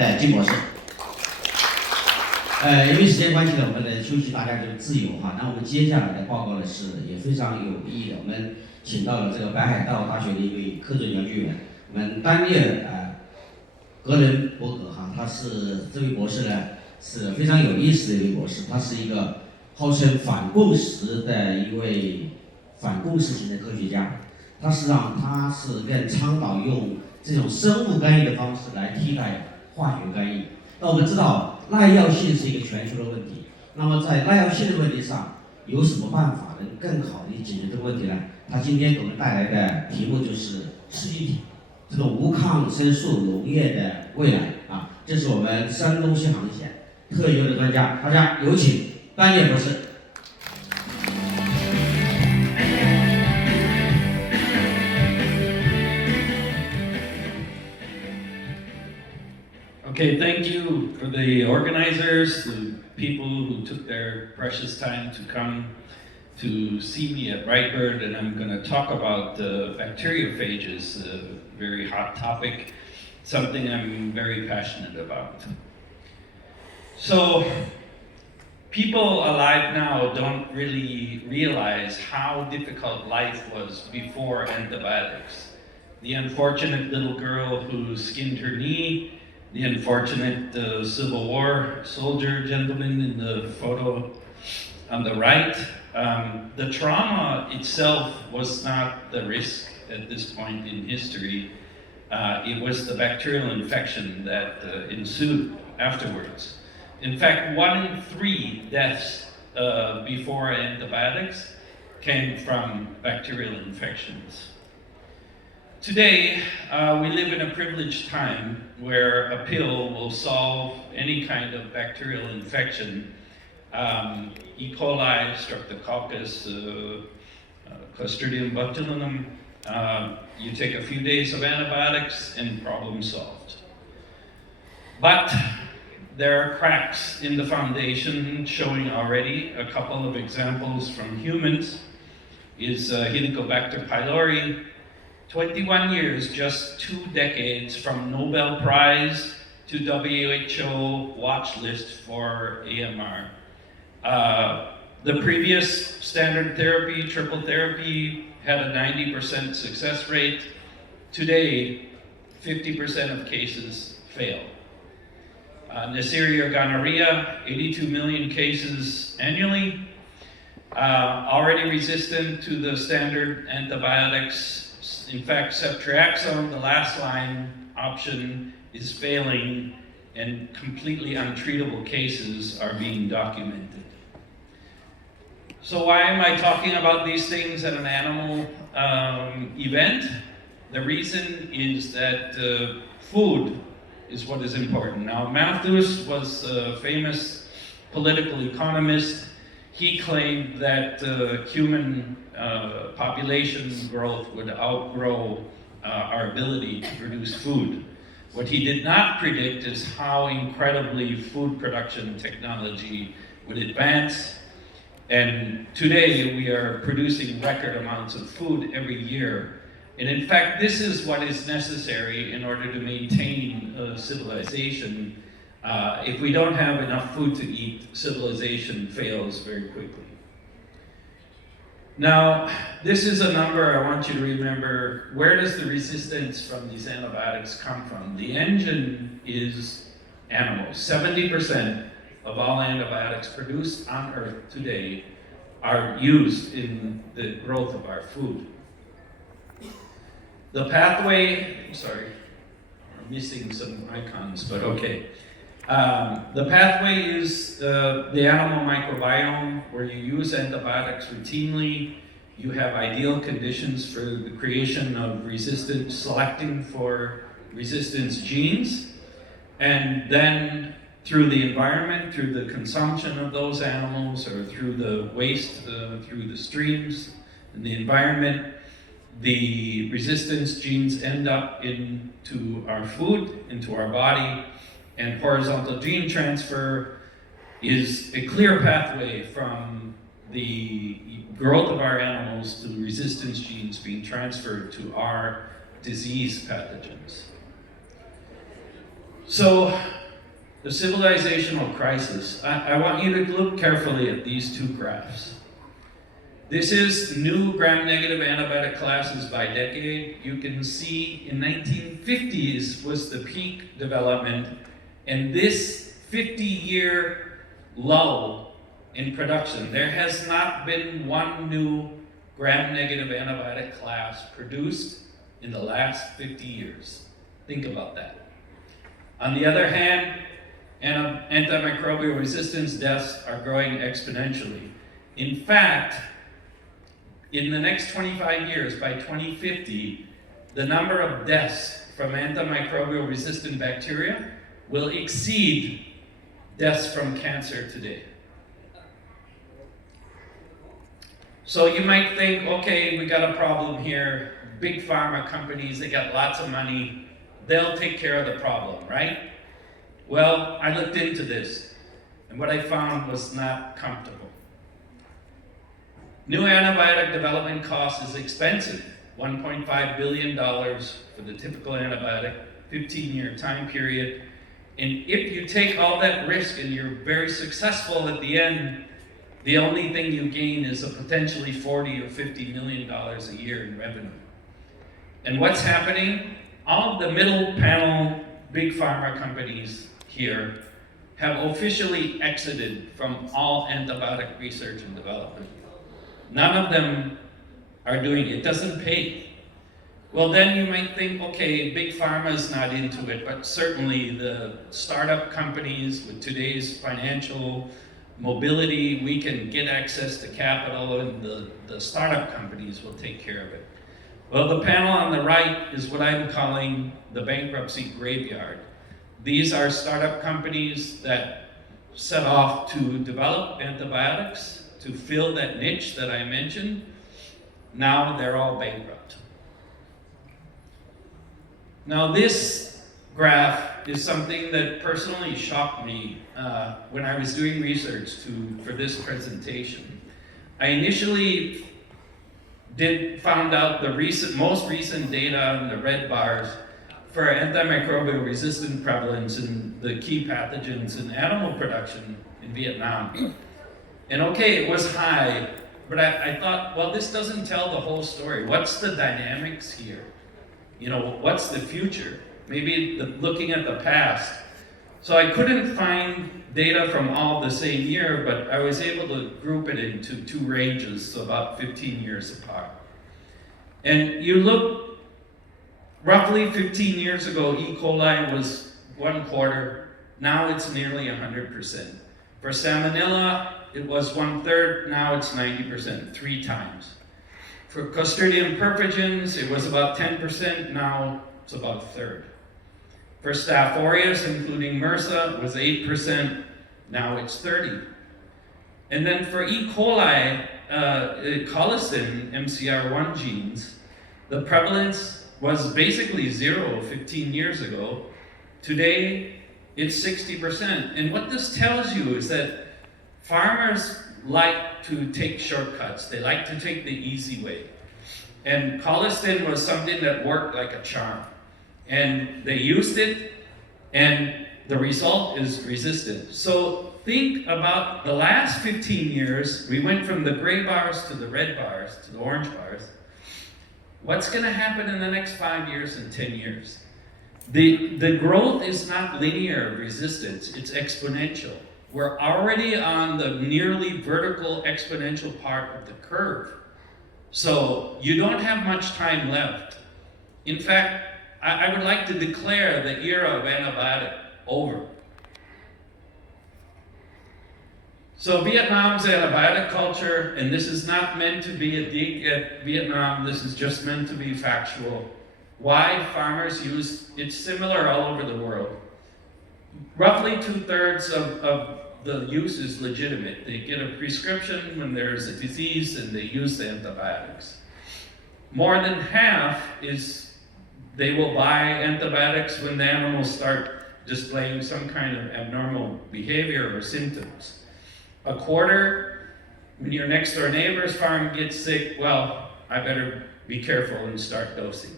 的金博士。因为时间关系呢，我们的休息大家就自由哈。那我们接下来的报告呢是也非常有意义的，我们请到了这个北海道大学的一位客座研究员，我们丹尼尔格伦伯格哈，这位博士呢是非常有意思的一位博士，他是一个号称反共识的一位反共识型的科学家。他实际上他是更倡导用这种生物干预的方式来替代化学干预。那我们知道耐药性是一个全球的问题，那么在耐药性的问题上有什么办法能更好的解决这个问题呢？他今天给我们带来的题目就是试剂体，这个无抗生素农业的未来啊，这是我们山东西航线特约的专家，大家有请丹叶博士。Okay, thank you for the organizers, the people who took their precious time to come to see me at Brightbird, and I'm going to talk about bacteriophages, a very hot topic, something I'm very passionate about. So, people alive now don't really realize how difficult life was before antibiotics. The unfortunate little girl who skinned her knee, the unfortunate Civil War soldier gentleman in the photo on the right. The trauma itself was not the risk at this point in history. It was the bacterial infection that ensued afterwards. In fact, 1 in 3 deaths before antibiotics came from bacterial infections. Today, we live in a privileged time where a pill will solve any kind of bacterial infection. E. coli, Streptococcus, Clostridium botulinum. You take a few days of antibiotics and problem solved. But there are cracks in the foundation showing already. A couple of examples from humans is Helicobacter pylori. 21 years, just 2 decades from Nobel Prize to WHO watch list for AMR. The previous standard therapy, triple therapy, had a 90% success rate. Today, 50% of cases fail. Neisseria gonorrhea, 82 million cases annually. Already resistant to the standard antibiotics. In fact, ceftriaxone, the last line option, is failing and completely untreatable cases are being documented. So why am I talking about these things at an animal event? The reason is that food is what is important. Now, Malthus was a famous political economist. He claimed that human population growth would outgrow our ability to produce food. What he did not predict is how incredibly food production technology would advance. And today we are producing record amounts of food every year. And in fact, this is what is necessary in order to maintain civilization. If we don't have enough food to eat, civilization fails very quickly. Now, this is a number I want you to remember. Where does the resistance from these antibiotics come from? The engine is animals. 70% of all antibiotics produced on Earth today are used in the growth of our food. The pathway, I'm missing some icons, but okay. The pathway is the animal microbiome, where you use antibiotics routinely. You have ideal conditions for the creation of resistance, selecting for resistance genes. And then through the environment, through the consumption of those animals, or through the waste, through the streams and the environment, the resistance genes end up into our food, into our body. And horizontal gene transfer is a clear pathway from the growth of our animals to the resistance genes being transferred to our disease pathogens. So, the civilizational crisis. I want you to look carefully at these two graphs. This is new gram-negative antibiotic classes by decade. You can see in 1950s was the peak development, and this 50-year lull in production. There has not been one new gram-negative antibiotic class produced in the last 50 years. Think about that. On the other hand, antimicrobial resistance deaths are growing exponentially. In fact, in the next 25 years, by 2050, the number of deaths from antimicrobial resistant bacteria will exceed deaths from cancer today. So you might think, okay, we got a problem here. Big pharma companies, they got lots of money. They'll take care of the problem, right? Well, I looked into this, and what I found was not comfortable. New antibiotic development cost is expensive, $1.5 billion for the typical antibiotic, 15-year time period. And if you take all that risk and you're very successful at the end, the only thing you gain is a potentially $40 or $50 million a year in revenue. And what's happening? All of the middle panel big pharma companies here have officially exited from all antibiotic research and development. None of them are doing it. It doesn't pay. Well, then you might think, okay, big pharma is not into it, but certainly the startup companies with today's financial mobility, we can get access to capital, and the startup companies will take care of it. Well, the panel on the right is what I'm calling the bankruptcy graveyard. These are startup companies that set off to develop antibiotics to fill that niche that I mentioned. Now they're all bankrupt. Now this graph is something that personally shocked me when I was doing research for this presentation. I initially found out the most recent data in the red bars for antimicrobial resistant prevalence in the key pathogens in animal production in Vietnam. And okay, it was high, but I thought, well, this doesn't tell the whole story. What's the dynamics here? You know, what's the future? Maybe looking at the past. So I couldn't find data from all the same year, but I was able to group it into two ranges, so about 15 years apart. And you look, roughly 15 years ago, E. coli was 1/4. Now it's nearly 100%. For Salmonella, it was 1/3. Now it's 90%, 3 times. For Clostridium perfringens, it was about 10%. Now it's about 1/3. For Staph aureus, including MRSA, it was 8%. Now it's 30. And then for E. coli, colistin, MCR1 genes, the prevalence was basically 0 15 years ago. Today, it's 60%. And what this tells you is that farmers like to take shortcuts. They like to take the easy way. And colistin was something that worked like a charm. And they used it, and the result is resistant. So think about the last 15 years. We went from the gray bars to the red bars to the orange bars. What's going to happen in the next 5 years and 10 years? The growth is not linear resistance, it's exponential. We're already on the nearly vertical exponential part of the curve. So you don't have much time left. In fact, I would like to declare the era of antibiotic over. So Vietnam's antibiotic culture, and this is not meant to be a dig at Vietnam, this is just meant to be factual. Why farmers use, it's similar all over the world. Roughly 2/3 of the use is legitimate. They get a prescription when there's a disease and they use the antibiotics. More than half is they will buy antibiotics when the animals start displaying some kind of abnormal behavior or symptoms. 1/4, when your next door neighbor's farm gets sick, well, I better be careful and start dosing.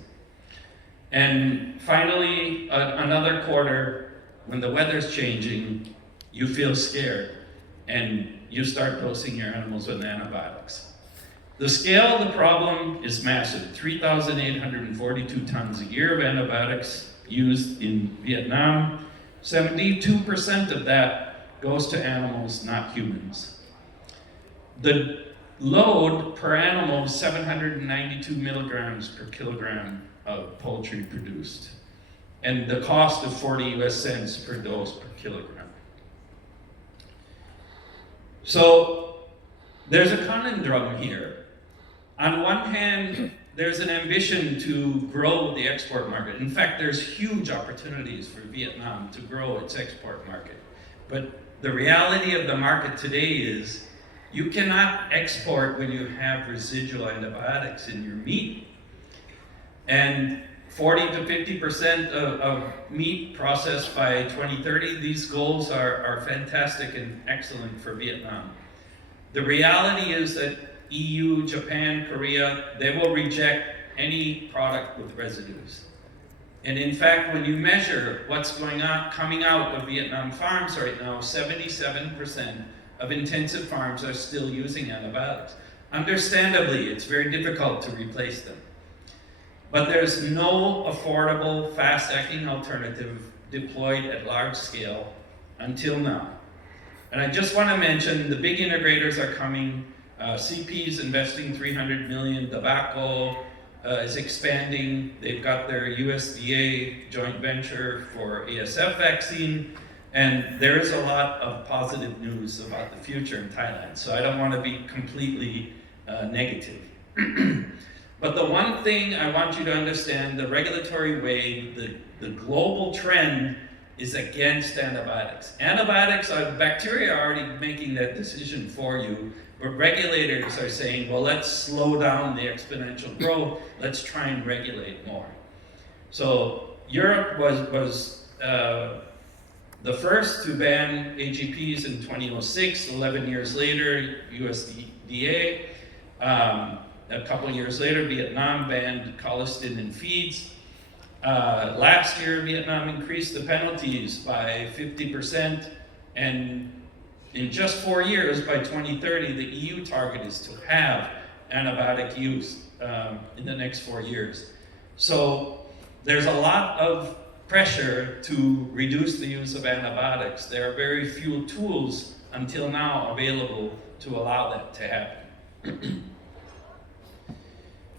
And finally, another 1/4 when the weather's changing, you feel scared and you start dosing your animals with antibiotics. The scale of the problem is massive. 3,842 tons a year of antibiotics used in Vietnam. 72% of that goes to animals, not humans. The load per animal is 792 milligrams per kilogram of poultry produced, and the cost of 40 US cents per dose per kilogram. So there's a conundrum here. On one hand, there's an ambition to grow the export market. In fact, there's huge opportunities for Vietnam to grow its export market. But the reality of the market today is you cannot export when you have residual antibiotics in your meat. And 40 to 50% of meat processed by 2030, these goals are fantastic and excellent for Vietnam. The reality is that EU, Japan, Korea, they will reject any product with residues. And in fact, when you measure what's coming out of Vietnam farms right now, 77% of intensive farms are still using antibiotics. Understandably, it's very difficult to replace them. But there's no affordable, fast-acting alternative deployed at large scale until now. And I just want to mention the big integrators are coming. CP is investing $300 million. Tobacco is expanding. They've got their USDA joint venture for ASF vaccine. And there is a lot of positive news about the future in Thailand. So I don't want to be completely negative. But the one thing I want you to understand, the regulatory wave, the global trend is against antibiotics. Antibiotics, bacteria are already making that decision for you, but regulators are saying, well, let's slow down the exponential growth, let's try and regulate more. So Europe was the first to ban AGPs in 2006, 11 years later, USDA. A couple of years later, Vietnam banned colistin in feeds. Last year, Vietnam increased the penalties by 50%, and in just 4 years, by 2030, the EU target is to have antibiotic use in the next 4 years. So there's a lot of pressure to reduce the use of antibiotics. There are very few tools until now available to allow that to happen.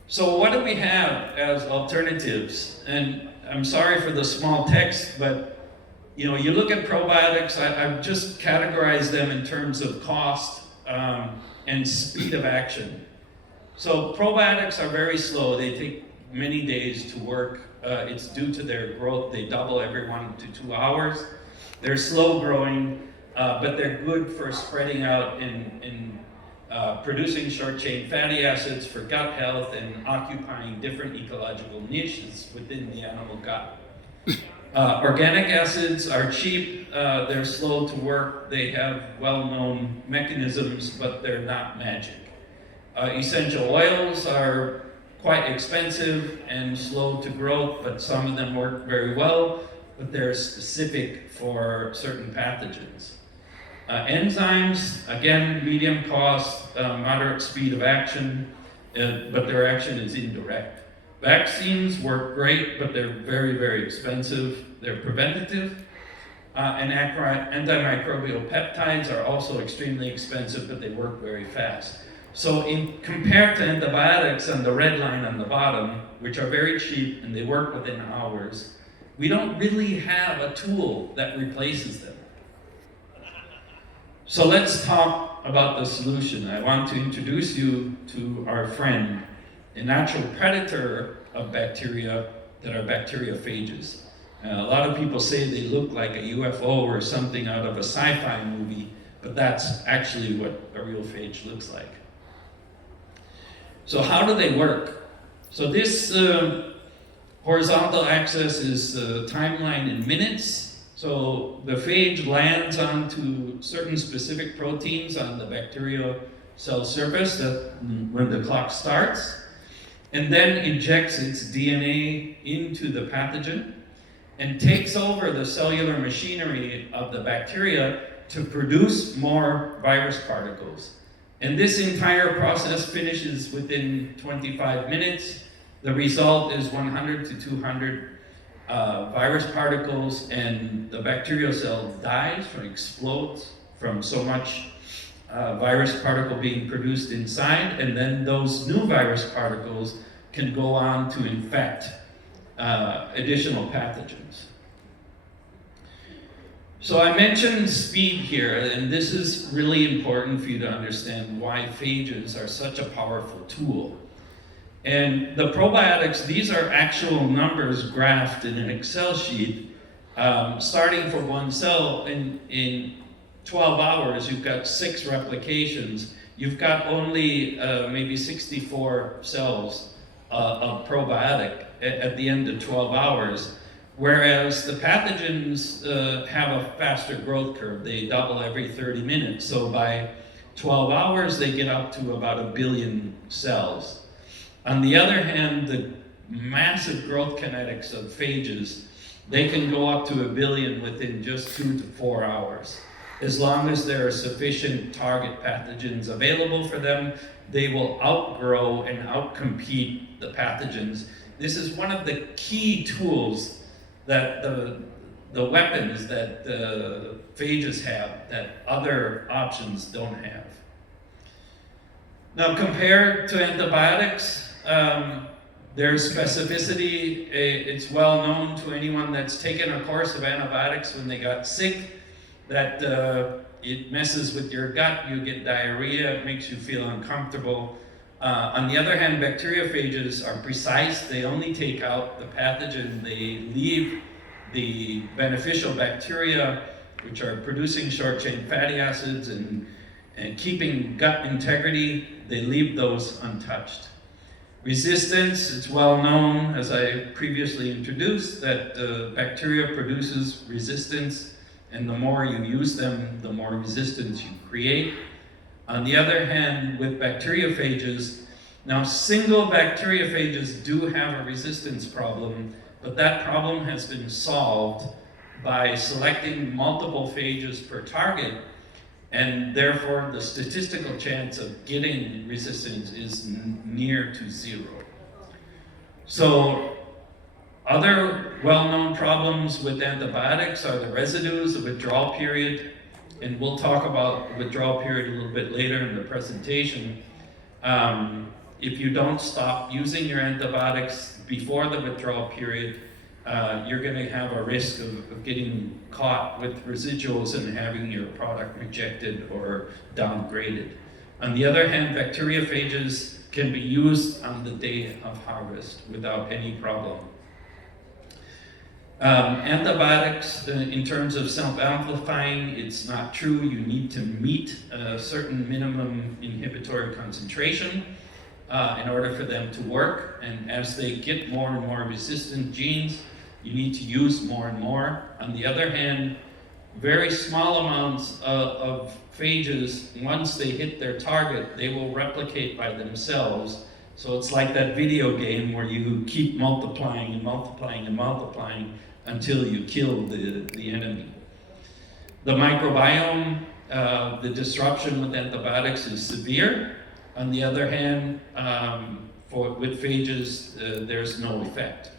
So what do we have as alternatives? And I'm sorry for the small text, but you look at probiotics, I've just categorized them in terms of cost and speed of action. So probiotics are very slow. They take many days to work. It's due to their growth. They double every 1 to 2 hours. They're slow growing, but they're good for spreading out in producing short-chain fatty acids for gut health and occupying different ecological niches within the animal gut. Organic acids are cheap, they're slow to work, they have well-known mechanisms, but they're not magic. Essential oils are quite expensive and slow to grow, but some of them work very well, but they're specific for certain pathogens. Enzymes, again, medium cost, moderate speed of action, but their action is indirect. Vaccines work great, but they're very, very expensive. They're preventative. And antimicrobial peptides are also extremely expensive, but they work very fast. So compared to antibiotics on the red line on the bottom, which are very cheap and they work within hours, we don't really have a tool that replaces them. So let's talk about the solution. I want to introduce you to our friend, a natural predator of bacteria that are bacteriophages. A lot of people say they look like a UFO or something out of a sci-fi movie, but that's actually what a real phage looks like. So how do they work? So this horizontal axis is the timeline in minutes. So the phage lands onto certain specific proteins on the bacterial cell surface when the clock starts, and then injects its DNA into the pathogen. and takes over the cellular machinery of the bacteria to produce more virus particles. And this entire process finishes within 25 minutes. The result is 100 to 200 virus particles, and the bacterial cell dies or explodes from so much virus particle being produced inside, and then those new virus particles can go on to infect additional pathogens. So I mentioned speed here, and this is really important for you to understand why phages are such a powerful tool. And the probiotics, these are actual numbers graphed in an Excel sheet. Starting for one cell, in 12 hours, you've got 6 replications. You've got only maybe 64 cells of probiotic at the end of 12 hours. Whereas the pathogens have a faster growth curve. They double every 30 minutes. So by 12 hours, they get up to about 1 billion cells. On the other hand, the massive growth kinetics of phages, they can go up to 1 billion within just 2 to 4 hours. As long as there are sufficient target pathogens available for them, they will outgrow and outcompete the pathogens. This is one of the key tools that the weapons that phages have that other options don't have. Now, compared to antibiotics, their specificity, it's well known to anyone that's taken a course of antibiotics when they got sick, that it messes with your gut, you get diarrhea, it makes you feel uncomfortable. On the other hand, bacteriophages are precise. They only take out the pathogen. They leave the beneficial bacteria, which are producing short-chain fatty acids and keeping gut integrity. They leave those untouched. Resistance, it's well known, as I previously introduced, that bacteria produces resistance, and the more you use them, the more resistance you create. On the other hand, with bacteriophages, now single bacteriophages do have a resistance problem, but that problem has been solved by selecting multiple phages per target, and therefore the statistical chance of getting resistance is near to 0. So other well-known problems with antibiotics are the residues, the withdrawal period, and we'll talk about the withdrawal period a little bit later in the presentation. If you don't stop using your antibiotics before the withdrawal period, you're going to have a risk of getting caught with residuals and having your product rejected or downgraded. On the other hand, bacteriophages can be used on the day of harvest without any problem. Antibiotics, in terms of self-amplifying, it's not true. You need to meet a certain minimum inhibitory concentration in order for them to work. And as they get more and more resistant genes, you need to use more and more. On the other hand, very small amounts of phages, once they hit their target, they will replicate by themselves. So it's like that video game where you keep multiplying and multiplying and multiplying until you kill the enemy. The microbiome, the disruption with antibiotics is severe. On the other hand, with phages, there's no effect.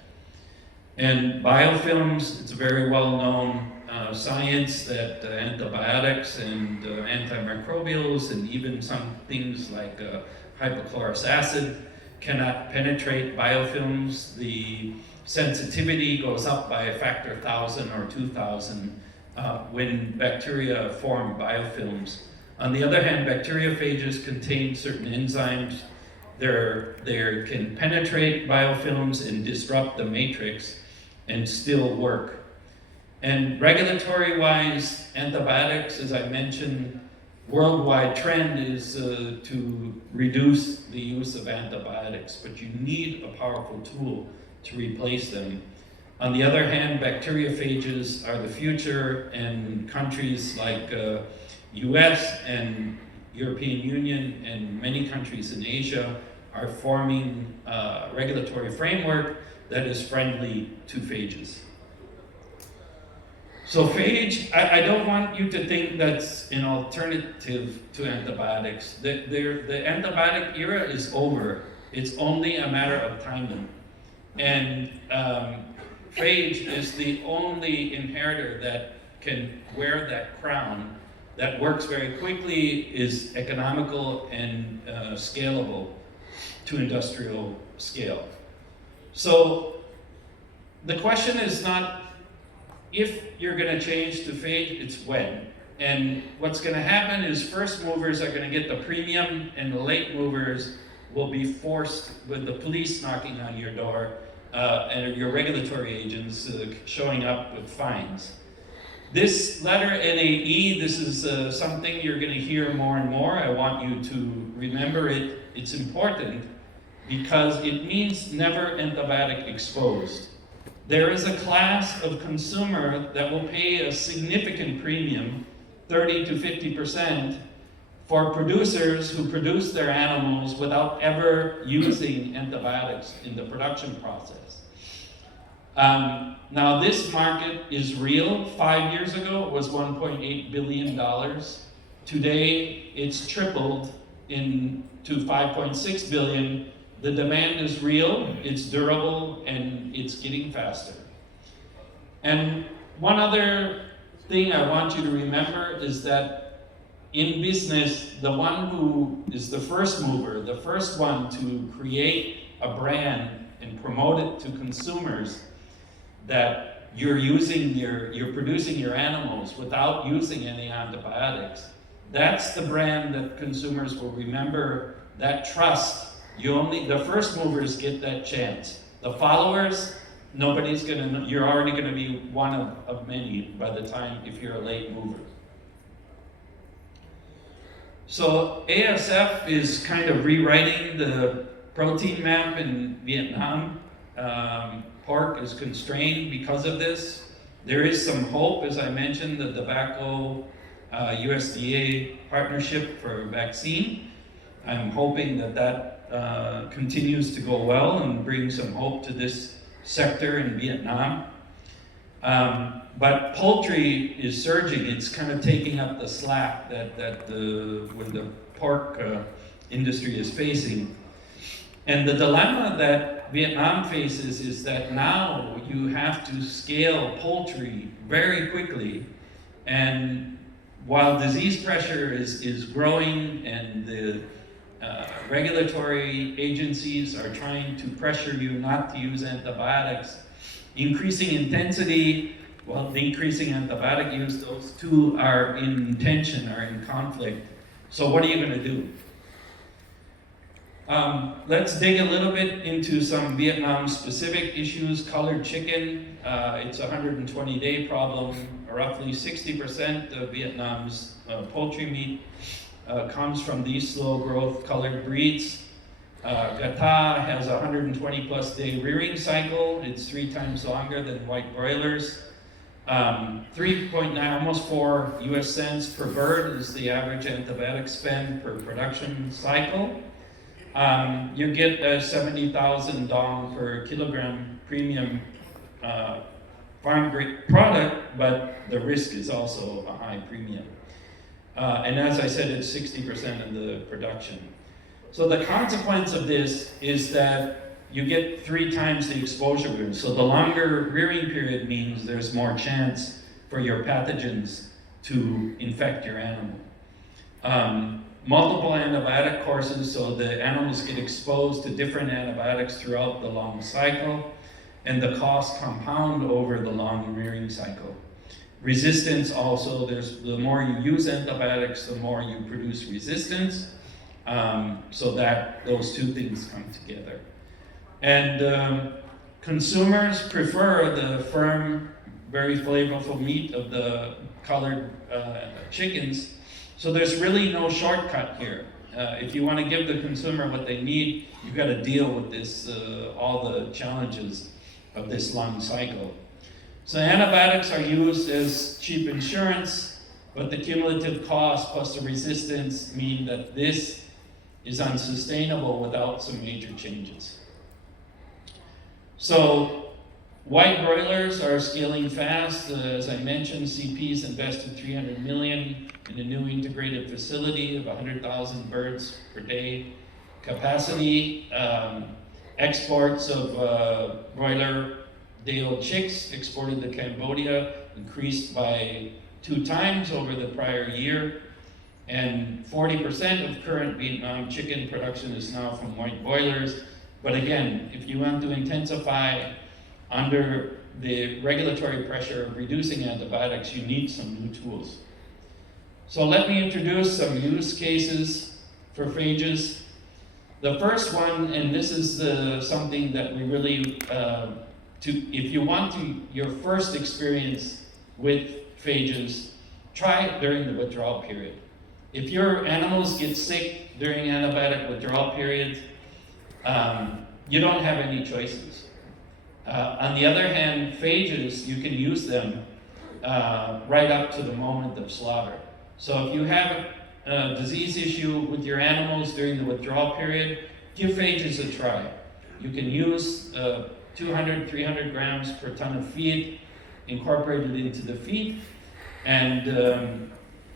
And biofilms, it's a very well-known science that antibiotics and antimicrobials and even some things like hypochlorous acid cannot penetrate biofilms. The sensitivity goes up by a factor 1,000 or 2,000 when bacteria form biofilms. On the other hand, bacteriophages contain certain enzymes. They can penetrate biofilms and disrupt the matrix and still work. And regulatory-wise, antibiotics, as I mentioned, worldwide trend is to reduce the use of antibiotics, but you need a powerful tool to replace them. On the other hand, bacteriophages are the future, and countries like US and European Union and many countries in Asia are forming a regulatory framework that is friendly to phages. So phage, I don't want you to think that's an alternative to antibiotics. The antibiotic era is over. It's only a matter of timing. And phage is the only inheritor that can wear that crown, that works very quickly, is economical and scalable to industrial scale. So the question is not if you're going to change to phage, it's when. And what's going to happen is first movers are going to get the premium, and the late movers will be forced with the police knocking on your door and your regulatory agents showing up with fines. This letter NAE, this is something you're going to hear more and more. I want you to remember it. It's important because it means never antibiotic exposed. There is a class of consumer that will pay a significant premium, 30 to 50%, for producers who produce their animals without ever using antibiotics in the production process. Now this market is real. 5 years ago it was $1.8 billion. Today it's tripled to $5.6 billion. The demand is real, it's durable, and it's getting faster. And one other thing I want you to remember is that in business, the one who is the first mover, the first one to create a brand and promote it to consumers, that you're producing your animals without using any antibiotics, that's the brand that consumers will remember, that trust. The first movers get that chance. The followers, nobody's gonna know. You're already gonna be one of many by the time if you're a late mover. So ASF is kind of rewriting the protein map in Vietnam. Pork is constrained because of this. There is some hope, as I mentioned, the tobacco USDA partnership for vaccine. I'm hoping that continues to go well and bring some hope to this sector in Vietnam. But poultry is surging. It's kind of taking up the slack that the pork industry is facing. And the dilemma that Vietnam faces is that now you have to scale poultry very quickly, and while disease pressure is growing and the regulatory agencies are trying to pressure you not to use antibiotics, increasing intensity while decreasing antibiotic use, those two are in tension, are in conflict. So what are you going to do? Let's dig a little bit into some Vietnam-specific issues. Colored chicken, it's a 120-day problem. Roughly 60% of Vietnam's poultry meat comes from these slow-growth colored breeds. Gata has a 120-plus day rearing cycle. It's 3 times longer than white broilers. 3.9, almost 4 US cents per bird is the average antibiotic spend per production cycle. You get a 70,000 dong per kilogram premium farm grade product, but the risk is also a high premium. And as I said, it's 60% of the production. So the consequence of this is that you get 3 times the exposure risk. So the longer rearing period means there's more chance for your pathogens to infect your animal. Multiple antibiotic courses, so the animals get exposed to different antibiotics throughout the long cycle, and the costs compound over the long rearing cycle. Resistance also, the more you use antibiotics, the more you produce resistance, so that those two things come together. And consumers prefer the firm, very flavorful meat of the colored chickens. So there's really no shortcut here. If you want to give the consumer what they need, you've got to deal with this, all the challenges of this long cycle. So antibiotics are used as cheap insurance, but the cumulative cost plus the resistance mean that this is unsustainable without some major changes. So White broilers are scaling fast. As I mentioned, CP's invested $300 million in a new integrated facility of 100,000 birds per day capacity. Exports of broiler day-old chicks exported to Cambodia increased by 2 times over the prior year. And 40% of current Vietnam chicken production is now from white broilers. But again, if you want to intensify under the regulatory pressure of reducing antibiotics, you need some new tools. So let me introduce some use cases for phages. The first one, and this is something that we really, if you want your first experience with phages, try it during the withdrawal period. If your animals get sick during antibiotic withdrawal periods, you don't have any choices. On the other hand, phages, you can use them right up to the moment of slaughter. So if you have a disease issue with your animals during the withdrawal period, give phages a try. You can use 200, 300 grams per ton of feed incorporated into the feed, and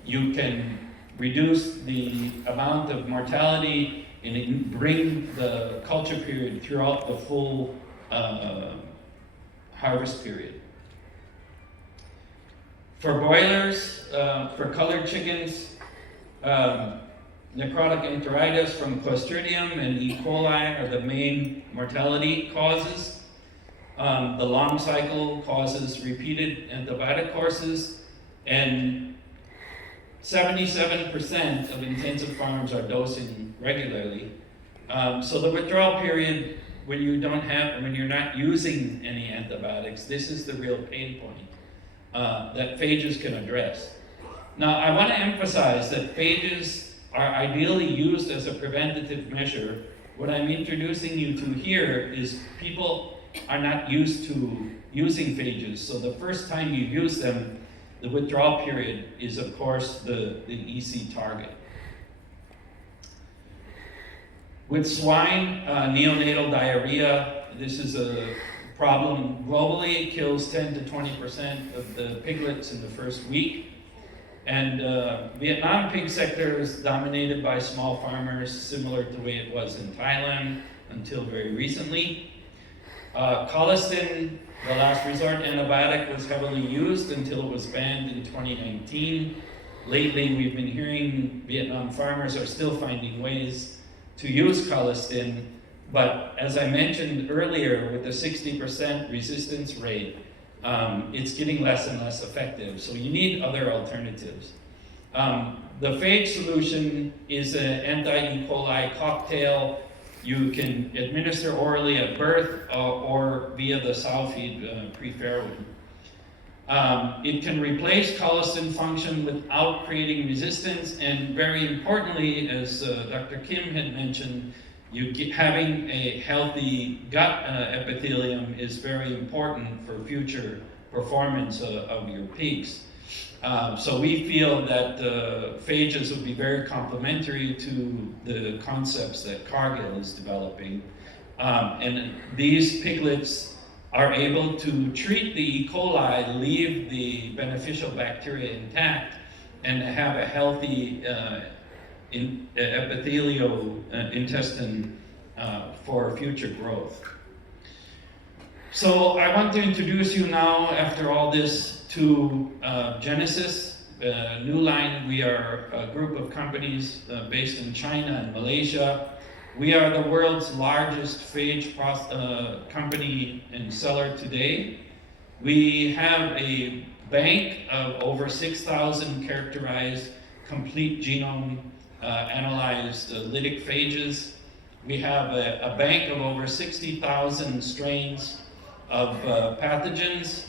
you can reduce the amount of mortality and bring the culture period throughout the full harvest period. For broilers, for colored chickens, necrotic enteritis from Clostridium and E. coli are the main mortality causes. The long cycle causes repeated antibiotic courses, and 77% of intensive farms are dosing regularly. So the withdrawal period, when you're not using any antibiotics, this is the real pain point that phages can address. Now, I want to emphasize that phages are ideally used as a preventative measure. What I'm introducing you to here is people are not used to using phages, so the first time you use them, the withdrawal period is, of course, the EC target. With swine, neonatal diarrhea, this is a problem globally. It kills 10 to 20% of the piglets in the first week. And Vietnam pig sector is dominated by small farmers, similar to the way it was in Thailand until very recently. Colistin, the last resort antibiotic, was heavily used until it was banned in 2019. Lately, we've been hearing Vietnam farmers are still finding ways to use colistin, but as I mentioned earlier, with the 60% resistance rate, it's getting less and less effective, so you need other alternatives. The phage solution is an anti-E. coli cocktail. You can administer orally at birth or via the sow feed pre-farrowing. It can replace colistin function without creating resistance, and very importantly, as Dr. Kim had mentioned, having a healthy gut epithelium is very important for future performance of your pigs. So we feel that phages would be very complementary to the concepts that Cargill is developing. And these piglets are able to treat the E. coli, leave the beneficial bacteria intact, and have a healthy epithelial intestine for future growth. So I want to introduce you now, after all this, to Genesis NewLine. We are a group of companies based in China and Malaysia. We are the world's largest phage company and seller today. We have a bank of over 6,000 characterized, complete genome analyzed lytic phages. We have a bank of over 60,000 strains of pathogens.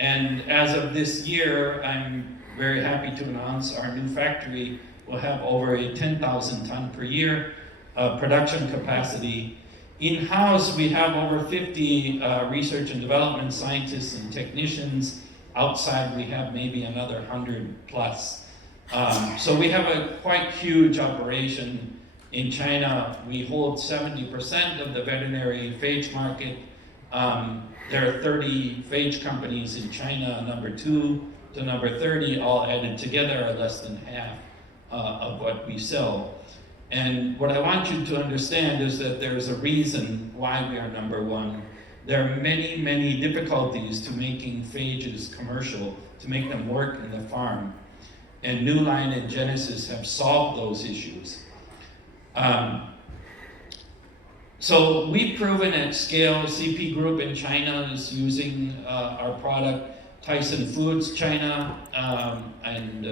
And as of this year, I'm very happy to announce our new factory will have over a 10,000 ton per year production capacity. In-house, we have over 50 research and development scientists and technicians. Outside, we have maybe another 100 plus. So we have a quite huge operation. In China, we hold 70% of the veterinary phage market. there are 30 phage companies in China, number 2 to number 30, all added together are less than half of what we sell. And what I want you to understand is that there's a reason why we are number 1. There are many, many difficulties to making phages commercial, to make them work in the farm. And NewLine and Genesis have solved those issues. So we've proven at scale. CP Group in China is using our product. Tyson Foods China, and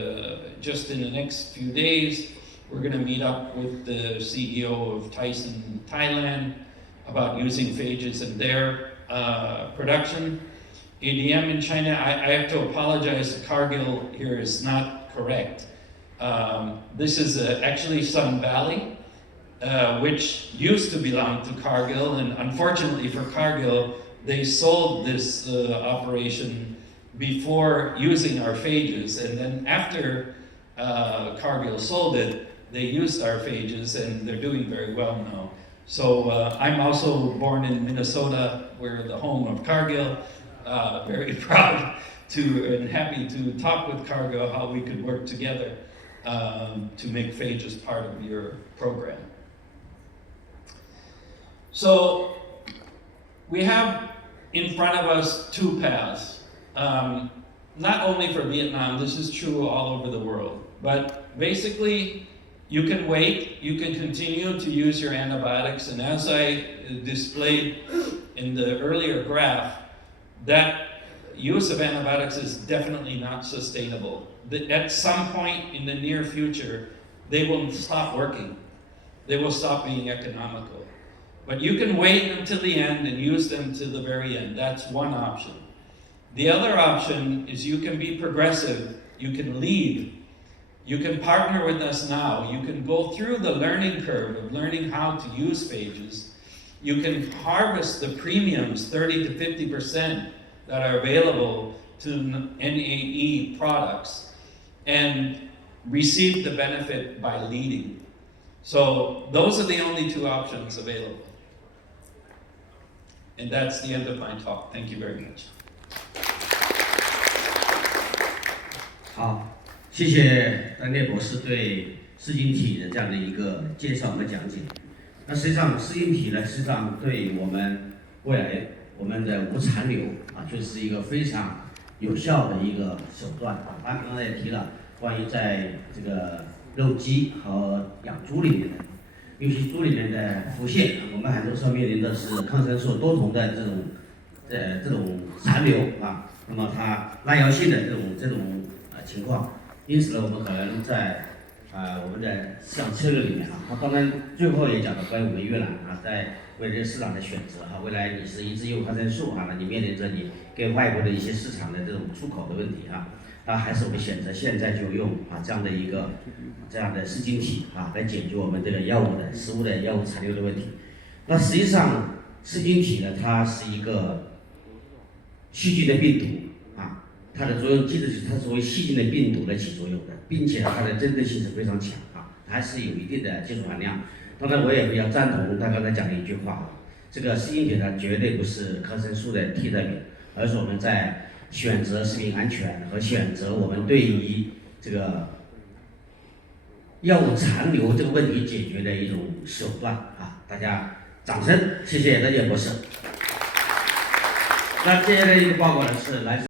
just in the next few days, we're going to meet up with the CEO of Tyson Thailand about using phages in their production. ADM in China, I have to apologize, Cargill here is not correct. This is actually Sun Valley, which used to belong to Cargill, and unfortunately for Cargill, they sold this operation before using our phages, and then after Cargill sold it, they used our phages, and they're doing very well now. So I'm also born in Minnesota, we're the home of Cargill. Very proud to and happy to talk with Cargill how we could work together to make phages part of your program. So we have in front of us 2 paths. Not only for Vietnam, this is true all over the world, but basically you can wait, you can continue to use your antibiotics, and as I displayed in the earlier graph, that use of antibiotics is definitely not sustainable. At some point in the near future, they will stop working. They will stop being economical. But you can wait until the end and use them to the very end. That's one option. The other option is you can be progressive, you can lead, you can partner with us now, you can go through the learning curve of learning how to use phages, you can harvest the premiums, 30 to 50% that are available to NAE products, and receive the benefit by leading. So those are the only 2 options available. And that's the end of my talk. Thank you very much. 好，谢谢张烈博士对噬菌体的这样的一个介绍和讲解。那实际上噬菌体呢，实际上对我们未来我们的无残留就是一个非常有效的一个手段啊。他刚才也提了，关于在这个肉鸡和养猪里面的，尤其猪里面的腹泻，我们很多时候面临的是抗生素多重的这种残留啊，那么它耐药性的这种情况，因此呢，我们可能在我们的市场策略里面当然最后也讲到关于我们越南在为这个市场的选择未来你是一直用抗生素那你面临着你跟外国的一些市场的这种出口的问题当然还是我们选择现在就用这样的噬菌体来解决我们这个药物的食物的药物残留的问题。那实际上噬菌体呢，它是一个细菌的病毒它的作用机制是它作为细菌的病毒来起作用的，并且它的针对性是非常强还是有一定的技术含量。当然我也比较赞同他刚才讲的一句话这个噬菌体呢绝对不是抗生素的替代品，而是我们在选择食品安全和选择我们对于这个药物残留这个问题解决的一种手段大家掌声，谢谢张杰博士。那接下来一个报告呢是来自